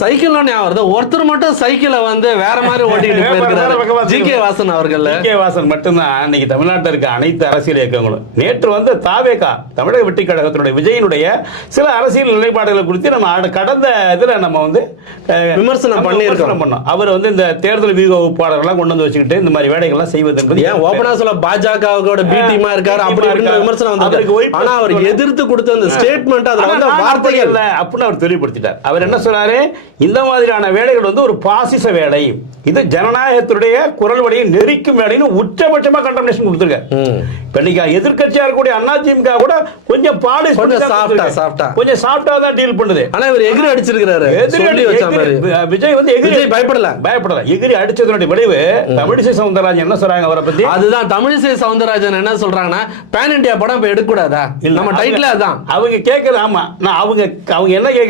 Cycle ஒருத்தர் மட்டும் சைக்கிளை வந்து வேற மாதிரி ஓட்டிட்டு போயிருக்கிறாரு. ஜி.கே. வாசன் அவர்கள். ஜி.கே. வாசன் மட்டும்தான் இன்னைக்கு தமிழ்நாட்டில் இருக்க அனைத்து அரசியல் இயக்கங்களும். நேற்று வந்து தாவேகா தமிழக வெற்றி கழகத்தினுடைய விஜயனுடைய சில அரசியல் நிலைப்பாடுகளை குறித்து நம்ம கடந்த இதுல நம்ம வந்து விமர்சனம் பண்ணோம். அவர் வந்து இந்த தேர்தல் வியூக வகுப்பாளர்கள்லாம் கொண்டு வந்து வச்சுக்கிட்டு இந்த மாதிரி வேலைகள்லாம் செய்வது என்பது ஏன் ஓபனா சொல்ல பாஜகவோட பி டீமா இருக்காரு அப்படி விமர்சனம் வந்தது. ஆனா அவர் எதிர்த்து கொடுத்த அந்த ஸ்டேட்மெண்ட் அதுல வந்து வார்த்தைகள் இல்ல அப்படின்னு அவர் தெளிவுபடுத்திட்டார். அவர் என்ன சொல்றாரு, இந்த மாதிரியான வேலைகள் வந்து ஒரு பாசிச வேலை, இது ஜனநாயகத்துடைய குரல் வழியை நெரிக்கும் வேலைன்னு உச்சபட்சமா கண்டம்னேஷன் கொடுத்துருக்காரு. இன்னைக்கு எதிர்கட்சியா இருக்கக்கூடிய அதிமுக கூட கொஞ்சம் பாலிஷ் கொஞ்சம் சாஃப்டா தான் டீல் பண்ணுது. ஆனா இவர் எகிரி அடிச்சிருக்காரு. விஜய் வந்து எகிரி பயப்படல எகிரி அடிச்சதனுடைய விளைவு தமிழிசை சவுந்தரராஜன் என்ன சொல்றாங்க அவரை பத்தி, அதுதான் தமிழிசை சவுந்தரராஜன் என்ன சொல்றாங்கன்னா பேன் இண்டியா படம் இப்ப எடுக்க கூடாதா, நம்ம டைட்டில் அதான் அவங்க கேட்கறது. ஆமா, நான் அவங்க என்ன கேட்க